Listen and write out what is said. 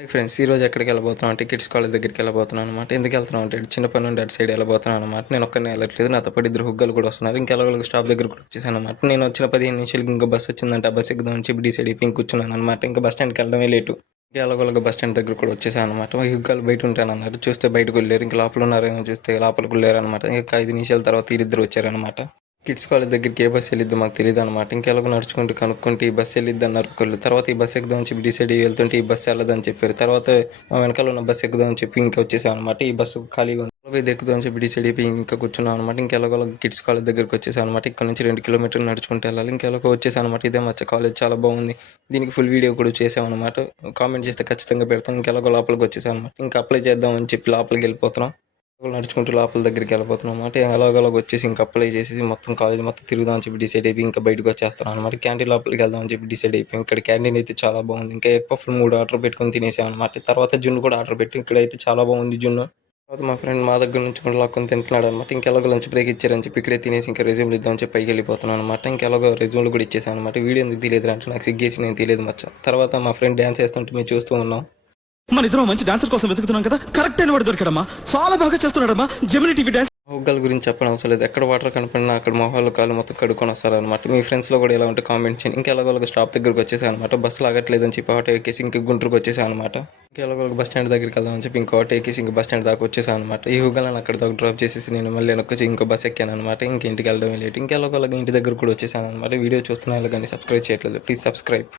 Hi friends, ఈరోజు ఎక్కడికి వెళ్ళబోతున్నాం అంటే కిడ్స్ కాలేజ్ దగ్గరికి వెళ్ళబోతున్నాను అనమాట. ఎందుకు వెళ్తున్నాం అంటే చిన్నప్పటి నుండి అటు సైడ్ వెళ్ళబోతున్నాను అనమాట. నేను ఒక్కనే వెళ్ళట్లేదు, నాతో పాటు ఇద్దరు హుగ్గలు కూడా వస్తున్నారు. ఇంకెలాగో స్టాప్ దగ్గర కూడా వచ్చేసాను అనమాట. నేను వచ్చిన 15 నిమిషాలకి ఇంకో బస్సు వచ్చిందంటే ఆ బస్సు ఎక్కుదాం అని చెప్పి డిసైడ్ అయిపోయి కూర్చున్నాను అనమాట. ఇంకా బస్ స్టాండ్కి వెళ్ళడమే లేటు. ఇంకా ఎలాగోలాగా బస్ స్టాండ్ దగ్గర కూడా వచ్చేసాను అనమాట. ఈ హుగ్గాలు బయట ఉంటాను అన్నారు, చూస్తే బయటకు వెళ్ళారు. ఇంకా లోపల ఉన్నారేమో చూస్తే లోపలికి వెళ్ళారు అనమాట. ఇంకా 5 నిమిషాల తర్వాత వీరిద్దరు వచ్చారనమాట. కిడ్స్ కాలేజ్ దగ్గరికి ఏ బస్సు వెళ్ళిద్దో మాకు తెలియదు అనమాట. ఇంకెలాగో నడుచుకుంటూ కనుక్కుంటే ఈ బస్సు వెళ్ళిద్ది అన్నారు ఒకళ్ళు. తర్వాత ఈ బస్సు ఎక్కుదాం అని చెప్పి డిసైడ్ అయ్యి వెళ్తుంటే ఈ బస్సు వెళ్ళదని చెప్పారు. తర్వాత మా వెనకాల ఉన్న బస్సు ఎక్కుదాం అని చెప్పి ఇంకా వచ్చేసాం అనమాట. ఈ బస్సు ఖాళీగా ఉంది, ఇది ఎక్కుదాం అని చెప్పి డిసైడ్ అయిపోయి ఇంకా కూర్చున్నాం అనమాట. ఇంకెలాగో కిడ్స్ కాలేజ్ దగ్గరికి వచ్చేసాం అనమాట. ఇక్కడ నుంచి 2 కిలోమీటర్లు నడుచుకుంటూ వెళ్ళాలి. ఇంకెలాగో వచ్చేసాం అనమాట. ఇదే మచ్చ కాలేజ్ చాలా బాగుంది. దీనికి ఫుల్ వీడియో కూడా చేసాం అనమాట. కామెంట్ చేస్తే ఖచ్చితంగా పెడతాం. ఇంకెలాగో లోపలికి వచ్చేసాం అనమాట. ఇంకా అప్లై చేద్దాం అని చెప్పి లోపలికి వెళ్ళిపోతున్నాం. నడుచుకుంటూ లోపల దగ్గరికి వెళ్ళిపోతున్నాం అనమాట. అలాగలాగ వచ్చేసి ఇంకా అప్లై చేసేసి మొత్తం కాలేజ్ మొత్తం తిరుగుదాం అని చెప్పి డిసైడ్ అయిపోయి ఇంకా బయటకు వచ్చేస్తున్నాం అనమాట. క్యాంటీన్ లోపలికి వెళ్దాం అని చెప్పి డిసైడ్ అయిపోయి ఇక్కడ క్యాంటీన్ అయితే చాలా బాగుంది. ఇంకా ఎగ్ పఫ్లు 3 ఆర్డర్ పెట్టుకొని తినేసాం అనమాట. తర్వాత జున్ను కూడా ఆర్డర్ పెట్టి ఇక్కడైతే చాలా బాగుంది జున్ను. తర్వాత మా ఫ్రెండ్ మా దగ్గర నుంచి కూడా లాక్కొని తింటున్నాడు అనమాట. ఇంకెలాగో లంచ్ బ్రేక్ ఇచ్చారని చెప్పి ఇక్కడే తినేసి ఇంకా రెజ్యూమ్లు ఇద్దామని చెప్పి పైకి వెళ్ళిపోతున్నాను అనమాట. ఇంకెలాగో రెజ్యూమ్లు కూడా ఇచ్చేసాను అనమాట. వీడియో ఎందుకు తెలియదు అంటే నాకు సిగ్గేసి నేను తెలియదు మచ్చ. తర్వాత మా ఫ్రెండ్ డ్యాన్స్ వేస్తుంటే మేము చూస్తూ ఉన్నాం. మన ఇద్దరం మంచి డాన్సర్ కోసం వెతుకుతున్నాం కదా, కరెక్ట్ అయిన వాడు దొరికాడమ్మా. చాలా బాగా చేస్తున్నాడమ్మా జెమిని టీవీ డాన్స్. హుగ్గాల గురించి చెప్పడం అవసరం లేదు. ఎక్కడ వాటర్ కనపడినా అక్కడ మొహాలు కాలు మొత్తం కడుక్కొని వస్తారనమాట. మీ ఫ్రెండ్స్లో కూడా ఎలా ఉంటే కామెంట్ చేయండి. ఇంకెలాగోలాగా స్టాప్ దగ్గరికి వచ్చేసాను అనమాట. బస్సు లాగట్లేదని చెప్పి ఆటో ఎక్కేసి ఇంక గుంటూరుకు వచ్చేసాను అనమాట. ఇంకెలాగోలాగా బస్ స్టాండ్ దగ్గరికి వెళ్దామని చెప్పి ఇంకో ఆటో ఎక్కేసి ఇంక బస్ స్టాండ్ దాకా వచ్చేసాను అనమాట. ఈ హుగ్గాలను అక్కడ దాకా డ్రాప్ చేసేసి నేను మళ్ళీ వెనక్కి ఇంకో బస్ ఎక్కాను అనమాట. ఇంటికి వెళ్ళడం లేట్. ఇంకెలాగోలాగా ఇంటి దగ్గర కూడా వచ్చేసాను అనమాట. వీడియో చూస్తున్నా కానీ సబ్స్క్రైబ్ చేయట్లేదు, ప్లీజ్ సబ్స్క్రైబ్.